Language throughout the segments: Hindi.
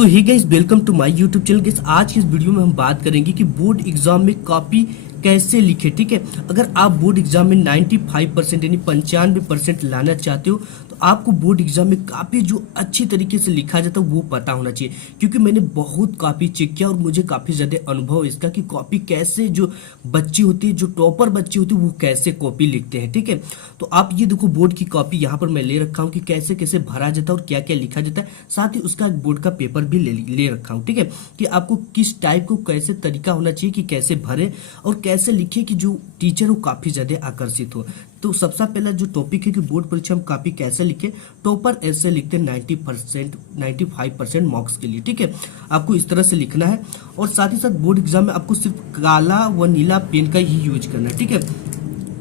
So hey guys, welcome to my YouTube channel. Guys, आज की इस वीडियो में हम बात करेंगे कि बोर्ड एग्जाम में कॉपी कैसे लिखे। ठीक है, अगर आप बोर्ड एग्जाम में 95% यानी 95% लाना चाहते हो तो आपको बोर्ड एग्जाम में काफ़ी जो अच्छी तरीके से लिखा जाता है वो पता होना चाहिए। क्योंकि मैंने बहुत कॉपी चेक किया और मुझे काफ़ी ज़्यादा अनुभव है इसका कि कॉपी कैसे जो बच्चे होते हैं, जो टॉपर बच्चे होते हैं, वो कैसे कॉपी लिखते हैं। ठीक है, तो आप ये देखो बोर्ड की कॉपी यहाँ पर मैं ले रखा हूँ कि कैसे कैसे भरा जाता है और क्या क्या लिखा जाता है। साथ ही उसका बोर्ड का पेपर भी ले रखा हूँ। ठीक है, कि आपको किस टाइप को कैसे तरीका होना चाहिए कि कैसे भरे और कैसे लिखे कि जो टीचर हो काफ़ी ज़्यादा आकर्षित हो। तो सबसे पहला जो टॉपिक है कि बोर्ड परीक्षा में कॉपी कैसे लिखे। टॉपर ऐसे लिखते हैं 90% 95% मार्क्स के लिए। ठीक है, आपको इस तरह से लिखना है और साथ ही साथ बोर्ड एग्जाम में आपको सिर्फ काला व नीला पेन का ही यूज करना है। ठीक है,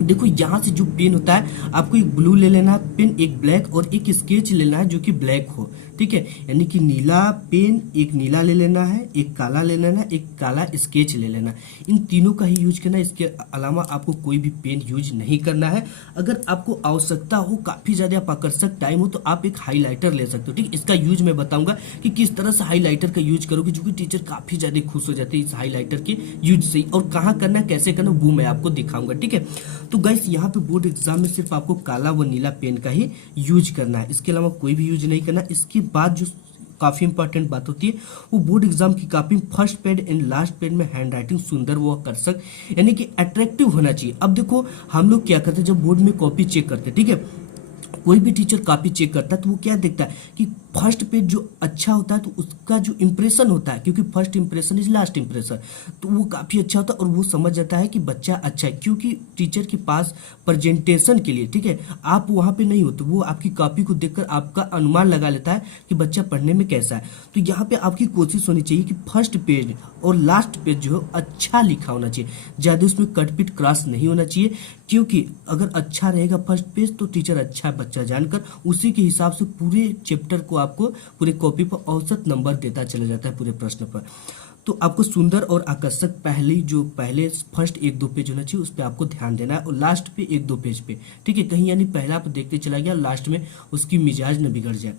देखो यहाँ से जो पेन होता है आपको एक ब्लू ले लेना है पेन, एक ब्लैक और एक स्केच लेना है जो कि ब्लैक हो। ठीक है, यानी कि नीला पेन एक नीला ले लेना है, एक काला ले लेना है, एक काला स्केच ले लेना है। इन तीनों का ही यूज करना है, इसके अलावा आपको कोई भी पेन यूज नहीं करना है। अगर आपको आवश्यकता हो, काफी ज्यादा आप आकर्षक टाइम हो तो आप एक हाईलाइटर ले सकते हो। ठीक, इसका यूज मैं बताऊंगा कि किस तरह से हाईलाइटर का यूज करोगे, जो कि टीचर काफी ज्यादा खुश हो जाते हैं इस हाईलाइटर के यूज से। और कहाँ करना कैसे करना वो मैं आपको दिखाऊंगा। ठीक है, तो गाइस यहाँ पे बोर्ड एग्जाम में सिर्फ आपको काला व नीला पेन का ही यूज करना है, इसके अलावा कोई भी यूज नहीं करना। इसके बाद जो काफी इंपॉर्टेंट बात होती है वो बोर्ड एग्जाम की कॉपी में first page and last page में हैंड राइटिंग सुंदर व आकर्षक यानी कि अट्रैक्टिव होना चाहिए। अब देखो हम लोग क्या करते हैं जब बोर्ड में कॉपी चेक करते हैं, ठीक है, कोई भी टीचर कॉपी चेक करता है तो वो क्या देखता है कि फर्स्ट पेज जो अच्छा होता है तो उसका जो इंप्रेशन होता है, क्योंकि first impression is last impression, तो वो काफी अच्छा होता है और वो समझ जाता है कि बच्चा अच्छा है। क्योंकि टीचर के पास प्रेजेंटेशन के लिए, ठीक है, आप वहां पे नहीं होते, वो आपकी कॉपी को देखकर आपका अनुमान लगा लेता है कि बच्चा पढ़ने में कैसा है। तो यहाँ पे आपकी कोशिश होनी चाहिए कि फर्स्ट पेज और लास्ट पेज जो है अच्छा लिखा होना चाहिए, ज्यादा उसमें कटपिट क्रॉस नहीं होना चाहिए। क्योंकि अगर अच्छा रहेगा फर्स्ट पेज तो टीचर अच्छा बच्चा जानकर उसी के हिसाब से पूरे चैप्टर को आपको पूरे कॉपी पर औसत नंबर देता चला जाता है पूरे प्रश्न पर। तो आपको सुंदर और आकर्षक पहले फर्स्ट एक दो पेज होना चाहिए, उस पर आपको ध्यान देना है और लास्ट पे एक दो पेज पे। ठीक है, कहीं यानी पहला आप देखते चला गया, लास्ट में उसकी मिजाज न बिगड़ जाए।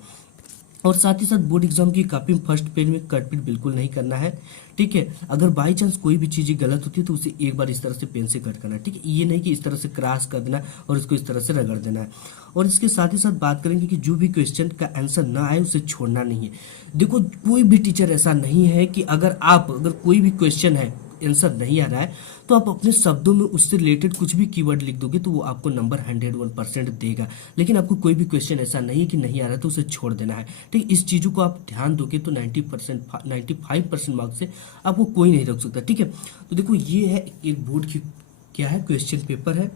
और साथ ही साथ बोर्ड एग्जाम की कॉपी में फर्स्ट पेज में कटपिट बिल्कुल नहीं करना है। ठीक है, अगर बाई चांस कोई भी चीज़ गलत होती है तो उसे एक बार इस तरह से पेन से कट करना है। ठीक है, ये नहीं कि इस तरह से क्रॉस कर देना और इसको इस तरह से रगड़ देना है। और इसके साथ ही साथ बात करेंगे कि जो भी क्वेश्चन का आंसर ना आए उसे छोड़ना नहीं है। देखो कोई भी टीचर ऐसा नहीं है कि अगर कोई भी क्वेश्चन है आंसर नहीं आ रहा है तो आप अपने शब्दों में उससे रिलेटेड कुछ भी कीवर्ड लिख दोगे तो वो आपको नंबर 101% देगा। लेकिन आपको कोई भी क्वेश्चन ऐसा नहीं है कि नहीं आ रहा है तो उसे छोड़ देना है। ठीक, इस चीजों को आप ध्यान दोगे तो 95% मार्क्स से आपको कोई नहीं रोक सकता। ठीक है, तो देखो ये है एक बोर्ड की क्या है क्वेश्चन पेपर है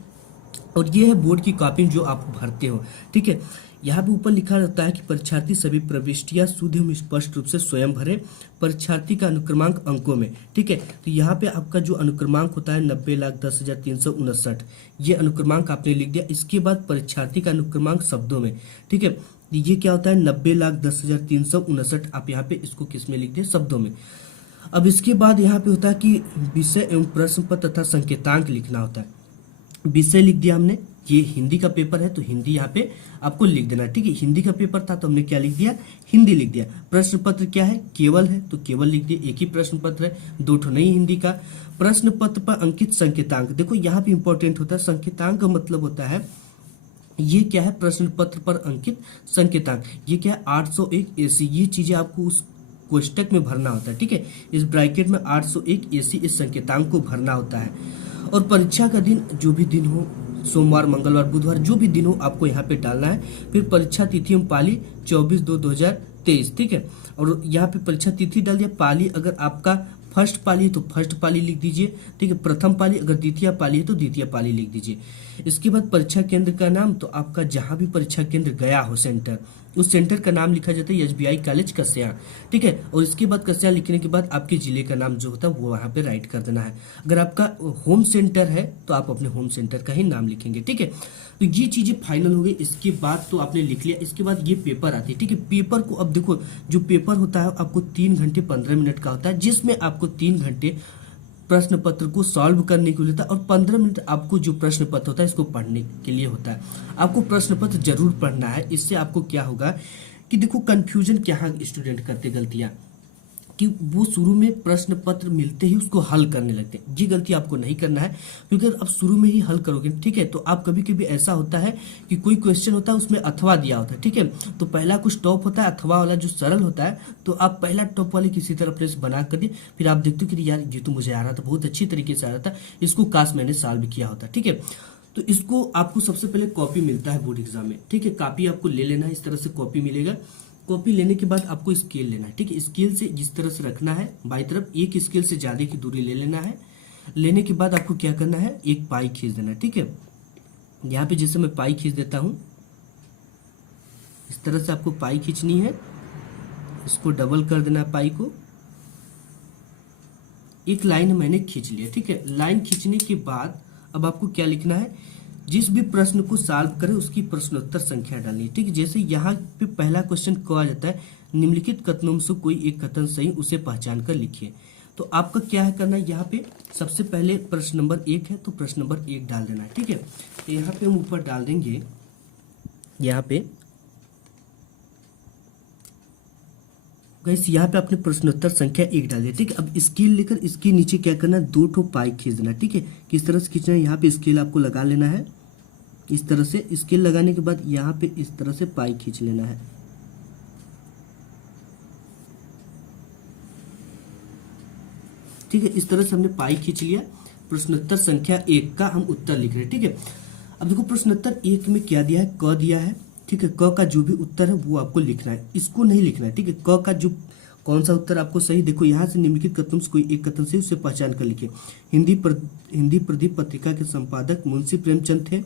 और ये है बोर्ड की कॉपी जो आप भरते हो। ठीक है, यहाँ पे ऊपर लिखा रहता है कि परीक्षार्थी सभी प्रविष्टियां शुद्ध एवं स्पष्ट रूप से स्वयं भरे परीक्षार्थी का अनुक्रमांक अंकों में। ठीक है, तो यहाँ पे आपका जो अनुक्रमांक होता है 90,10,359, ये अनुक्रमांक आपने लिख दिया। इसके बाद परीक्षार्थी का अनुक्रमांक शब्दों में। ठीक है, ये क्या होता है 90,10,359, आप यहाँ पे इसको किस में लिख दिया, शब्दों में। अब इसके बाद यहाँ पे होता है कि विषय एवं प्रश्न पत्र तथा संकेतांक लिखना होता है। विषय लिख दिया हमने, ये हिंदी का पेपर है तो हिंदी यहाँ पे आपको लिख देना। ठीक है, हिंदी का पेपर था तो हमने क्या लिख दिया, हिंदी लिख दिया। प्रश्न पत्र क्या है, केवल है तो केवल लिख दिया, एक ही प्रश्न पत्र है, दो ठो नहीं हिंदी का। प्रश्न पत्र पर अंकित संकेतांक, देखो यहाँ पे इंपॉर्टेंट होता है संकेतांक का मतलब होता है ये क्या है, प्रश्न पत्र पर अंकित संकेतांक, ये क्या है 801 AC, ये चीजें आपको उस कोष्टक में भरना होता है। ठीक है, इस ब्रैकेट में 801 AC इस संकेतांक को भरना होता है। और परीक्षा का दिन जो भी दिन हो, सोमवार मंगलवार बुधवार जो भी दिन हो आपको यहाँ पे डालना है। फिर परीक्षा तिथि एवं पाली 24/2/2023। ठीक है, और यहाँ पे परीक्षा तिथि डाल दिया। पाली अगर आपका फर्स्ट पाली है तो फर्स्ट पाली लिख दीजिए। ठीक है, प्रथम पाली अगर द्वितीय पाली है तो द्वितीय पाली लिख दीजिए। इसके बाद परीक्षा केंद्र का नाम, तो आपका जहां भी परीक्षा केंद्र गया हो सेंटर, उस सेंटर का नाम लिखा जाता है SBI कॉलेज कस्या। ठीक है, और इसके बाद कस्या लिखने के बाद आपके जिले का नाम जो होता है वो वहां पे राइट कर देना है। अगर आपका होम सेंटर है तो आप अपने होम सेंटर का ही नाम लिखेंगे। ठीक है, तो ये चीजें फाइनल हो गई। इसके बाद तो आपने लिख लिया, इसके बाद ये पेपर आती है। ठीक है, पेपर को अब देखो जो पेपर होता है आपको 3 घंटे 15 मिनट का होता है, जिसमें आपको 3 घंटे प्रश्न पत्र को सॉल्व करने के लिए होता है और 15 मिनट आपको जो प्रश्न पत्र होता है इसको पढ़ने के लिए होता है। आपको प्रश्न पत्र जरूर पढ़ना है, इससे आपको क्या होगा कि देखो कंफ्यूजन क्या स्टूडेंट करते गलतियां कि वो शुरू में प्रश्न पत्र मिलते ही उसको हल करने लगते हैं। ये गलती आपको नहीं करना है, क्योंकि अगर आप शुरू में ही हल करोगे, ठीक है, तो आप कभी कभी ऐसा होता है कि कोई क्वेश्चन होता है उसमें अथवा दिया होता है, ठीक है, तो पहला कुछ टॉप होता है अथवा वाला जो सरल होता है, तो आप पहला टॉप वाले किसी तरह प्रेस बना कर दिए, फिर आप देखते हो कि यार ये तो मुझे आ रहा था, बहुत अच्छी तरीके से आ रहा था, इसको काश मैंने सॉल्व किया होता, ठीक है। तो इसको आपको सबसे पहले कॉपी मिलता है बोर्ड एग्जाम में, ठीक है, कॉपी आपको ले लेना है, इस तरह से कॉपी मिलेगा। कॉपी लेने के बाद आपको स्केल लेना है, ठीक है, स्केल से जिस तरह से रखना है बाई तरफ, एक स्केल से ज्यादा की दूरी ले लेना है। लेने के बाद आपको क्या करना है, एक पाई खींच देना है, ठीक है। यहाँ पे जैसे मैं पाई खींच देता हूं, इस तरह से आपको पाई खींचनी है, इसको डबल कर देना है पाई को। एक लाइन मैंने खींच लिया, ठीक है। लाइन खींचने के बाद अब आपको क्या लिखना है, जिस भी प्रश्न को सॉल्व करे उसकी प्रश्नोत्तर संख्या डालनी है, ठीक है। जैसे यहाँ पे पहला क्वेश्चन क्या आ जाता है, निम्नलिखित कथनों में से कोई एक कथन सही, उसे पहचान कर लिखिए। तो आपका क्या है करना है, यहाँ पे सबसे पहले प्रश्न नंबर 1 है, तो प्रश्न नंबर 1 डाल देना है, ठीक है। तो यहाँ पे हम ऊपर डाल देंगे, यहाँ पे गैस, यहाँ पे आपने प्रश्नोत्तर संख्या 1 डाल दिया, ठीक है। अब स्केल लेकर इसके नीचे क्या करना है, 2 ठो पाई खींच देना, ठीक है। किस तरह से खींचना है, यहाँ पे स्केल आपको लगा लेना है, इस तरह से स्केल लगाने के बाद यहाँ पे इस तरह से पाई खींच लेना है, ठीक है। इस तरह से हमने पाई खींच लिया। प्रश्नोत्तर संख्या 1 का हम उत्तर लिख रहे हैं, ठीक है। अब देखो प्रश्नोत्तर 1 में क्या दिया है, क दिया है, ठीक है। क का जो भी उत्तर है वो आपको लिखना है, इसको नहीं लिखना है, ठीक है। क का जो कौन सा उत्तर आपको सही, देखो यहाँ से निम्नलिखित कथनों से कोई एक कथन से उसे पहचान कर लिखिए। हिंदी प्रदीप पत्रिका के संपादक मुंशी प्रेमचंद थे।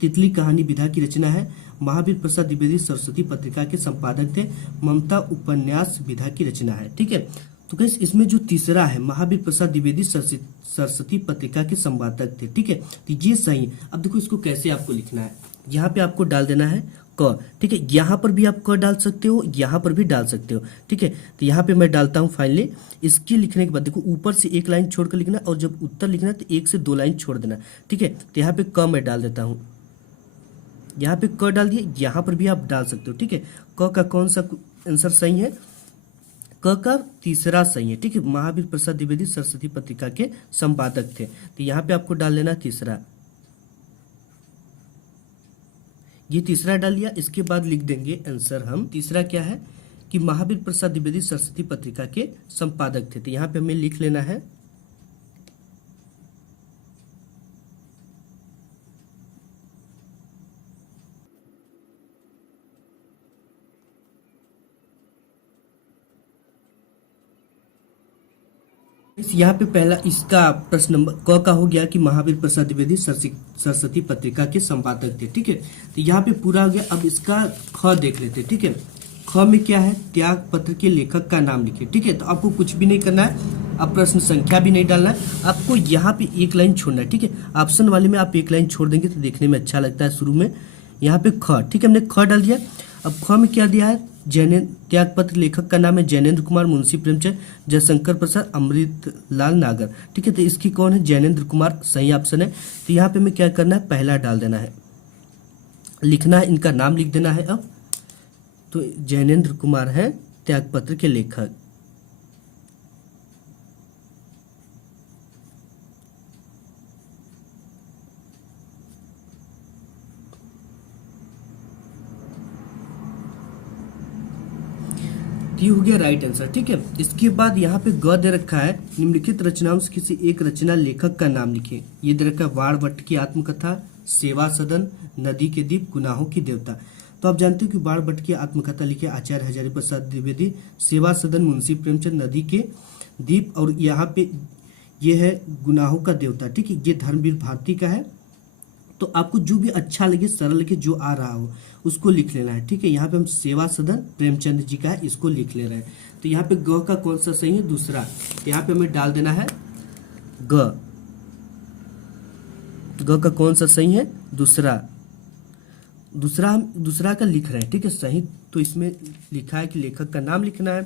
तितली कहानी विधा की रचना है। महावीर प्रसाद द्विवेदी सरस्वती पत्रिका के संपादक थे। ममता उपन्यास विधा की रचना है, ठीक है। तो गाइस इसमें जो तीसरा है, महावीर प्रसाद द्विवेदी सरस्वती पत्रिका के संपादक थे, ठीक है, तो ये सही है। अब देखो इसको कैसे आपको लिखना है, यहाँ पे आपको डाल देना है क, ठीक है। यहाँ पर भी आप क डाल सकते हो, यहाँ पर भी डाल सकते हो, ठीक है। तो यहाँ पे मैं डालता हूँ फाइनली। इसके लिखने के बाद देखो ऊपर से एक लाइन छोड़कर लिखना, और जब उत्तर लिखना है तो 1 से 2 लाइन छोड़ देना, ठीक है। तो यहाँ पे क मैं डाल देता हूँ, यहाँ पे क डाल दिए, यहाँ पर भी आप डाल सकते हो, ठीक है। क का कौन सा आंसर सही है, क का तीसरा सही है, ठीक है। महावीर प्रसाद द्विवेदी सरस्वती पत्रिका के संपादक थे, तो यहाँ पे आपको डाल लेना तीसरा, ये तीसरा डाल दिया। इसके बाद लिख देंगे आंसर हम, तीसरा क्या है कि महावीर प्रसाद द्विवेदी सरस्वती पत्रिका के संपादक थे, तो यहाँ पे हमें लिख लेना है यहाँ पे पहला इसका प्रश्न नंबर क का हो गया कि महावीर प्रसाद द्विवेदी सरस्वती पत्रिका के संपादक थे, ठीक है। तो यहाँ पे पूरा हो गया। अब इसका ख देख लेते, ठीक है। ख में क्या है, त्याग पत्र के लेखक का नाम लिखे, ठीक है। तो आपको कुछ भी नहीं करना है, अब प्रश्न संख्या भी नहीं डालना है, आपको यहाँ पे एक लाइन छोड़ना है, ठीक है। ऑप्शन वाले में आप एक लाइन छोड़ देंगे तो देखने में अच्छा लगता है शुरू में। यहाँ पे ख, ठीक है, हमने ख डाल दिया। अब ख में क्या दिया है, जैनेन्द्र, त्याग पत्र लेखक का नाम है जैनेन्द्र कुमार, मुंशी प्रेमचंद, जयशंकर प्रसाद, अमृतलाल नागर, ठीक है। तो इसकी कौन है, जैनेन्द्र कुमार सही ऑप्शन है। तो यहाँ पे हमें क्या करना है, पहला डाल देना है, लिखना है, इनका नाम लिख देना है। अब तो जैनेन्द्र कुमार है त्याग पत्र के लेखक। ये हो गया राइट आंसर, ठीक है। इसके बाद यहाँ पे ग दे रखा है, निम्नलिखित रचनाओं से किसी एक रचना लेखक का नाम लिखे। ये दे रखा है वाणभट्ट की आत्मकथा, सेवा सदन, नदी के दीप, गुनाहों की देवता। तो आप जानते हो कि वाणभट्ट की आत्मकथा लिखे आचार्य हजारी प्रसाद द्विवेदी, सेवा सदन मुंशी प्रेमचंद, नदी के दीप, और यहाँ पे ये है गुनाहों का देवता, ठीक है, ये धर्मवीर भारती का है। तो आपको जो भी अच्छा लगे, सरल लगे, जो आ रहा हो उसको लिख लेना है, ठीक है। यहाँ पे हम सेवा सदन प्रेमचंद जी का है, इसको लिख ले रहे हैं। तो यहाँ पे ग का कौन सा सही है, दूसरा। तो यहाँ पे हमें डाल देना है ग, ग का कौन सा सही है, दूसरा। दूसरा हम दूसरा का लिख रहे हैं, ठीक है, सही। तो इसमें लिखा है कि लेखक का नाम लिखना है,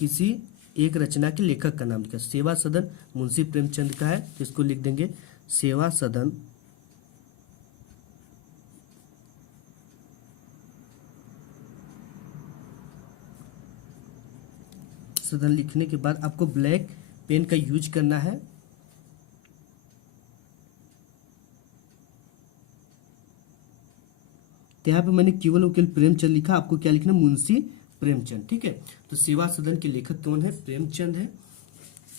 किसी एक रचना के लेखक का नाम लिखा है। सेवा सदन मुंशी प्रेमचंद का है, तो इसको लिख देंगे सेवा सदन सदन लिखने के बाद आपको ब्लैक पेन का यूज करना है। तो यहाँ पे मैंने केवल वकील प्रेमचंद लिखा, आपको क्या लिखना है? मुंशी प्रेमचंद। ठीक है, तो सेवा सदन के लेखक कौन है? प्रेमचंद है।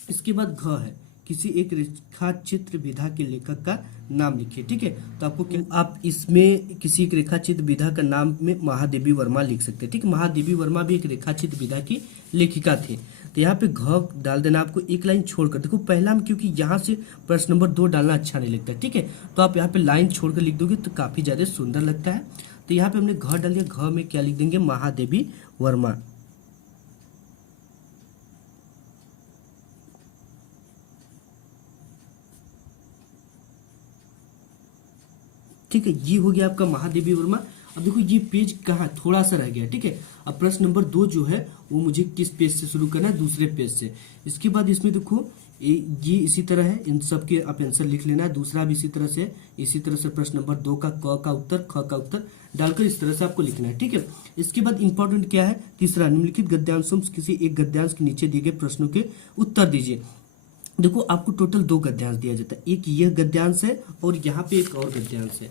इसके बाद घ है, किसी एक रेखा चित्र विधा के लेखक का नाम लिखिए। ठीक है, तो आपको क्या, आप इसमें किसी एक रेखा चित्र विधा का नाम में महादेवी वर्मा लिख सकते हैं। ठीक है, महादेवी वर्मा भी एक रेखा चित्र विधा की लेखिका थे। तो यहाँ पे घ डाल देना आपको, एक लाइन छोड़कर। देखो पहला में, क्योंकि यहाँ से प्रश्न नंबर 2 डालना अच्छा नहीं लगता है। ठीक है, तो आप यहाँ पे लाइन छोड़कर लिख दोगे तो काफी ज्यादा सुंदर लगता है। तो यहाँ पे हमने घ डाल दिया, घ में क्या लिख देंगे? महादेवी वर्मा। ठीक है, ये हो गया आपका महादेवी वर्मा। अब देखो ये पेज कहाँ थोड़ा सा रह गया। ठीक है, अब प्रश्न नंबर 2 जो है वो मुझे किस पेज से शुरू करना है? दूसरे पेज से। इसके बाद इसमें देखो ये इसी तरह है, इन सब के आप आंसर लिख लेना है। दूसरा भी इसी तरह से, इसी तरह से प्रश्न नंबर 2 का क का उत्तर, ख का उत्तर डालकर इस तरह से आपको लिखना है। ठीक है, इसके बाद इंपॉर्टेंट क्या है? तीसरा, निम्नलिखित गद्यांशों से किसी एक गद्यांश के नीचे दिए गए प्रश्नों के उत्तर दीजिए। देखो आपको टोटल 2 गद्यांश दिया जाता है, एक यह गद्यांश है और यहाँ पे एक और गद्यांश है।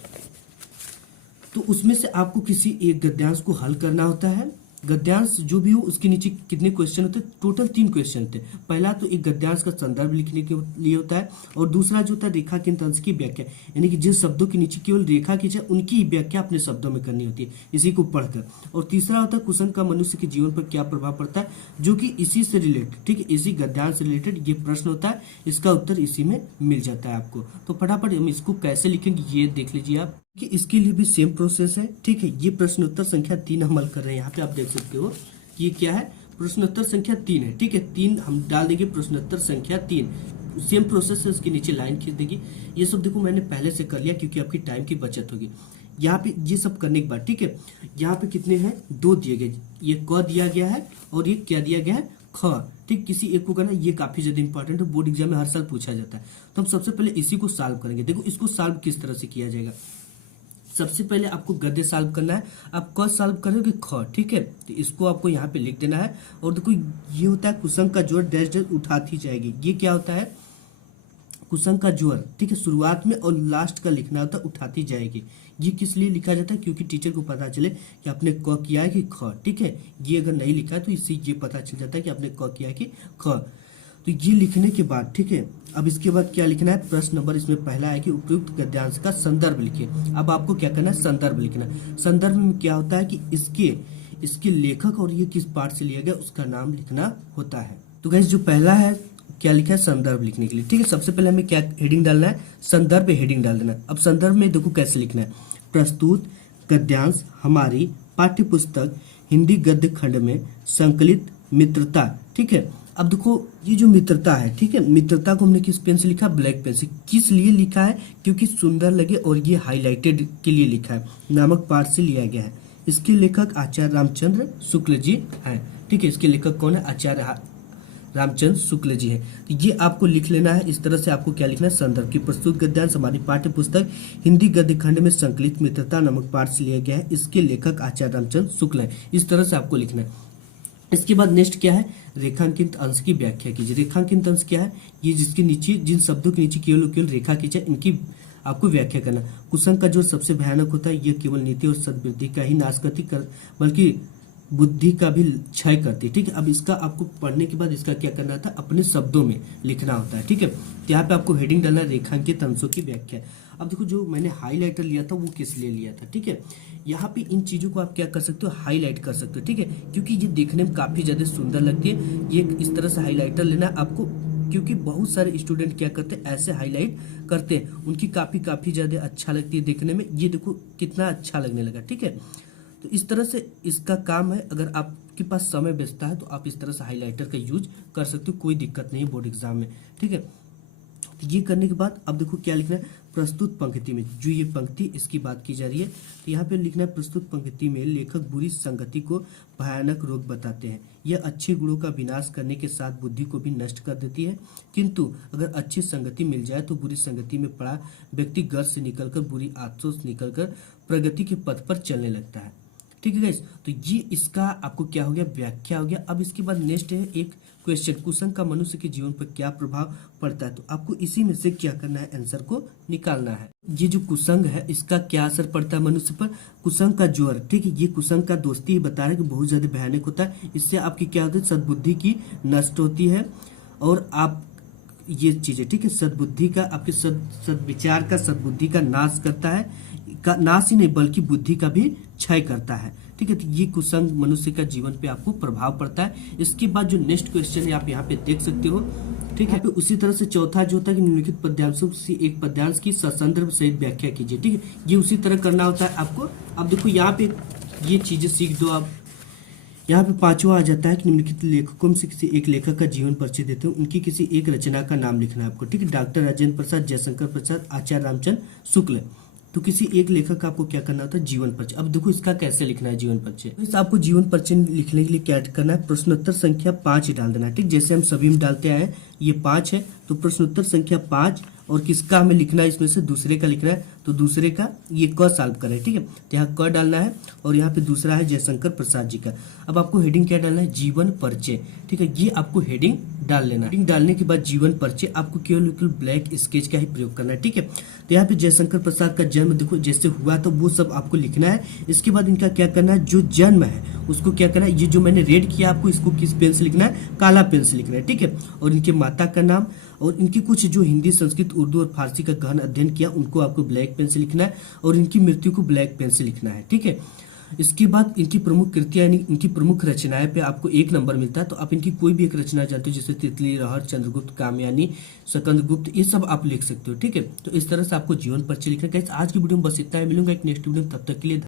तो उसमें से आपको किसी एक गद्यांश को हल करना होता है। गद्यांश जो भी हो उसके नीचे कितने क्वेश्चन होते हैं? टोटल 3 क्वेश्चन थे। पहला तो एक गद्यांश का संदर्भ लिखने के लिए होता है, और दूसरा जो होता है रेखांकित अंश की व्याख्या, यानी कि जिन शब्दों के नीचे केवल रेखा खींचे उनकी व्याख्या अपने शब्दों में करनी होती है इसी को पढ़कर। और तीसरा होता है कुसुम का मनुष्य के जीवन पर क्या प्रभाव पड़ता है, जो कि इसी से रिलेटेड, ठीक है, इसी गद्यांश से रिलेटेड ये प्रश्न होता है, इसका उत्तर इसी में मिल जाता है आपको। तो फटाफट हम इसको कैसे लिखेंगे ये देख लीजिए आप, कि इसके लिए भी सेम प्रोसेस है। ठीक है, ये प्रश्न उत्तर संख्या 3 हम हल कर रहे हैं। यहाँ पे आप देख सकते हो ये क्या है? प्रश्न उत्तर संख्या 3 है। ठीक है, 3 हम डाल देंगे, प्रश्न उत्तर संख्या 3। सेम प्रोसेस है, उसके नीचे लाइन खींच देगी। ये सब देखो मैंने पहले से कर लिया क्योंकि आपकी टाइम की बचत होगी। यहाँ पे ये सब करने के बाद, ठीक है, यहाँ पे कितने हैं? 2 दिए गए, ये क दिया गया है और ये क्या दिया गया है? ख। ठीक, किसी एक को करना, ये काफी ज्यादा इंपॉर्टेंट है, बोर्ड एग्जाम में हर साल पूछा जाता है। तो हम सबसे पहले इसी को सॉल्व करेंगे। देखो इसको सॉल्व किस तरह से किया जाएगा। सबसे पहले आपको गद्य सॉल्व करना है, आप क सॉल्व करोगे ख। ठीक है, तो इसको आपको यहाँ पे लिख देना है। और देखो ये होता है कुसुम का जोड़ डैश डैश उठाती जाएगी, ये क्या होता है? कुसुम का जोड़। ठीक है, शुरुआत में और लास्ट का लिखना होता है उठाती जाएगी। ये किस लिए लिखा जाता है? क्योंकि टीचर को पता चले कि आपने क किया है कि ख। ठीक है, ये अगर नहीं लिखा है तो इससे ये पता चल जाता है कि आपने क किया है कि ख। तो ये लिखने के बाद, ठीक है, अब इसके बाद क्या लिखना है? प्रश्न नंबर इसमें पहला है कि उपयुक्त गद्यांश का संदर्भ लिखिए। अब आपको क्या करना है? संदर्भ लिखना। संदर्भ में क्या होता है कि इसके लेखक और ये किस पाठ से लिया गया उसका नाम लिखना होता है। तो गाइस जो पहला है क्या लिखा है? संदर्भ लिखने के लिए। ठीक है, सबसे पहले हमें क्या हेडिंग डालना है? संदर्भ पे हेडिंग डाल देना। अब संदर्भ में देखो कैसे लिखना है। प्रस्तुत गद्यांश हमारी पाठ्य पुस्तक हिंदी गद्य खंड में संकलित मित्रता। ठीक है, अब देखो ये जो मित्रता है, ठीक है, मित्रता को हमने किस पेन से लिखा? ब्लैक पेन से। किस लिए लिखा है? क्योंकि सुंदर लगे और ये हाईलाइटेड के लिए लिखा है। नामक पाठ से लिया गया है। इसके लेखक आचार्य रामचंद्र शुक्ल जी हैं। ठीक है, इसके लेखक कौन है? आचार्य रामचंद्र शुक्ल जी है। तो ये आपको लिख लेना है। इस तरह से आपको क्या लिखना है? संदर्भ की प्रस्तुत गद्यांश हमारी पाठ्य पुस्तक हिंदी गद्य खंड में संकलित मित्रता नामक पाठ से लिया गया है। इसके लेखक आचार्य रामचंद्र शुक्ल है। इस तरह से आपको लिखना है। इसके बाद नेक्स्ट क्या है? रेखांकित अंश की व्याख्या कीजिए। रेखांकित अंश क्या है? ये जिसके नीचे, जिन शब्दों के नीचे केवल रेखा खींचे इनकी आपको व्याख्या करना। कुसुम का जो सबसे भयानक होता है, यह केवल नीति और सद्बुद्धि का ही नाश करती बल्कि बुद्धि का भी क्षय करती। ठीक है, अब इसका आपको पढ़ने के बाद इसका क्या करना था? अपने शब्दों में लिखना होता है। ठीक है, तो यहाँ पे आपको हेडिंग डालना है रेखांकित अंशों की व्याख्या। अब देखो जो मैंने हाईलाइटर लिया था वो किस लिए लिया था? ठीक है, यहाँ पे इन चीजों को आप क्या कर सकते हो? हाईलाइट कर सकते हो। ठीक है, क्योंकि ये देखने में काफी ज्यादा सुंदर लगती है। ये इस तरह से हाईलाइटर लेना आपको, क्योंकि बहुत सारे स्टूडेंट क्या करते हैं? ऐसे हाईलाइट करते हैं, उनकी काफी ज्यादा अच्छा लगती है देखने में। ये देखो कितना अच्छा लगने लगा। ठीक है, तो इस तरह से इसका काम है। अगर आपके पास समय बचता है तो आप इस तरह से हाइलाइटर का यूज कर सकते हो, कोई दिक्कत नहीं है बोर्ड एग्जाम में। ठीक है, तो ये करने के बाद अब देखो क्या लिखना है? प्रस्तुत पंक्ति में जो ये पंक्ति इसकी बात की जा रही है, तो यहाँ पे लिखना है प्रस्तुत पंक्ति में लेखक बुरी संगति को भयानक रोग बताते हैं। यह अच्छे गुणों का विनाश करने के साथ बुद्धि को भी नष्ट कर देती है, किंतु अगर अच्छी संगति मिल जाए तो बुरी संगति में पड़ा व्यक्ति घर से निकलकर बुरी आदतों से निकलकर प्रगति के पथ पर चलने लगता है। ठीक है गाइस, तो ये इसका आपको क्या हो गया, व्याख्या हो गया। अब इसके बाद नेक्स्ट है एक क्वेश्चन, कुसंग का मनुष्य के जीवन पर क्या प्रभाव पड़ता है। तो आपको इसी में से क्या करना है, आंसर को निकालना है। ये जो कुसंग है इसका क्या असर पड़ता है मनुष्य पर, कुसंग का ज्वर, ठीक है, ये कुसंग का दोस्ती ही बता रहा है कि बहुत ज्यादा भयानक होता है। इससे आपकी क्या होती है, सद्बुद्धि की नष्ट होती है, और आप ये चीजें, ठीक है, सद्बुद्धि का, आपके सद्विचार का, सद्बुद्धि का नाश करता है, का नाश ही नहीं बल्कि बुद्धि का भी क्षय करता है, ठीक है। तो ये कुसंग मनुष्य का जीवन पे आपको प्रभाव पड़ता है। इसके बाद जो नेक्स्ट क्वेश्चन है आप यहाँ पे देख सकते हो, ठीक है। उसी तरह से चौथा जो होता है कि निम्नलिखित पद्यांशों से एक पद्यांश की ससंदर्भ सहित व्याख्या कीजिए, ठीक है। ये उसी तरह करना होता है आपको। अब देखो यहाँ पे ये चीजें सीख दो आप। यहाँ पे पांचवा आ जाता है कि निम्नलिखित लेखकों में से किसी एक लेखक का जीवन परिचय देते हैं, उनकी किसी एक रचना का नाम लिखना है आपको, ठीक है। डॉक्टर राजेंद्र प्रसाद, जयशंकर प्रसाद, आचार्य रामचंद्र शुक्ल। तो किसी एक लेखक का आपको क्या करना होता है, जीवन परिचय। अब देखो इसका कैसे लिखना है जीवन परिचय। तो इस आपको जीवन परिचय लिखने के लिए क्या करना है, प्रश्नोत्तर संख्या 5 डाल देना है, ठीक। जैसे हम सभी में डालते आए हैं, ये 5 है, तो प्रश्नोत्तर संख्या 5, और किसका हमें लिखना है, इसमें से दूसरे का लिखना है, तो दूसरे का ये क सॉल्व करें, ठीक है। तो यहाँ क डालना है, और यहाँ पे दूसरा है जयशंकर प्रसाद जी का। अब आपको हेडिंग क्या डालना है, जीवन परिचय, ठीक है। ये आपको हेडिंग डाल लेना। हेडिंग डालने के बाद जीवन परिचय आपको केवल ब्लैक स्केच का ही प्रयोग करना है, ठीक है। तो यहाँ पे जयशंकर प्रसाद का जन्म देखो जैसे हुआ तो वो सब आपको लिखना है। इसके बाद इनका क्या करना है, जो जन्म है उसको क्या करना है, ये जो मैंने रेड किया आपको, इसको किस पेन से लिखना है, काला पेन से लिखना है, ठीक है। और इनके माता का नाम, और इनकी कुछ जो हिंदी, संस्कृत, उर्दू और फारसी का गहन अध्ययन किया उनको आपको ब्लैक पेन से लिखना है, और इनकी मृत्यु को ब्लैक पेन से लिखना है, ठीक है। इसके बाद इनकी प्रमुख कृतियां यानी इनकी प्रमुख रचनाएं पे आपको 1 नंबर मिलता है। तो आप इनकी कोई भी एक रचना जानते हो, जैसे तितली, रहर, चंद्रगुप्त, कामयानी, सकंदगुप्त, ये सब आप लिख सकते हो, ठीक है। तो इस तरह से आपको जीवन परिचय लिखना है। आज की वीडियो में बस इतना ही, मिलूंगा एक नेक्स्ट वीडियो में, तब तक के लिए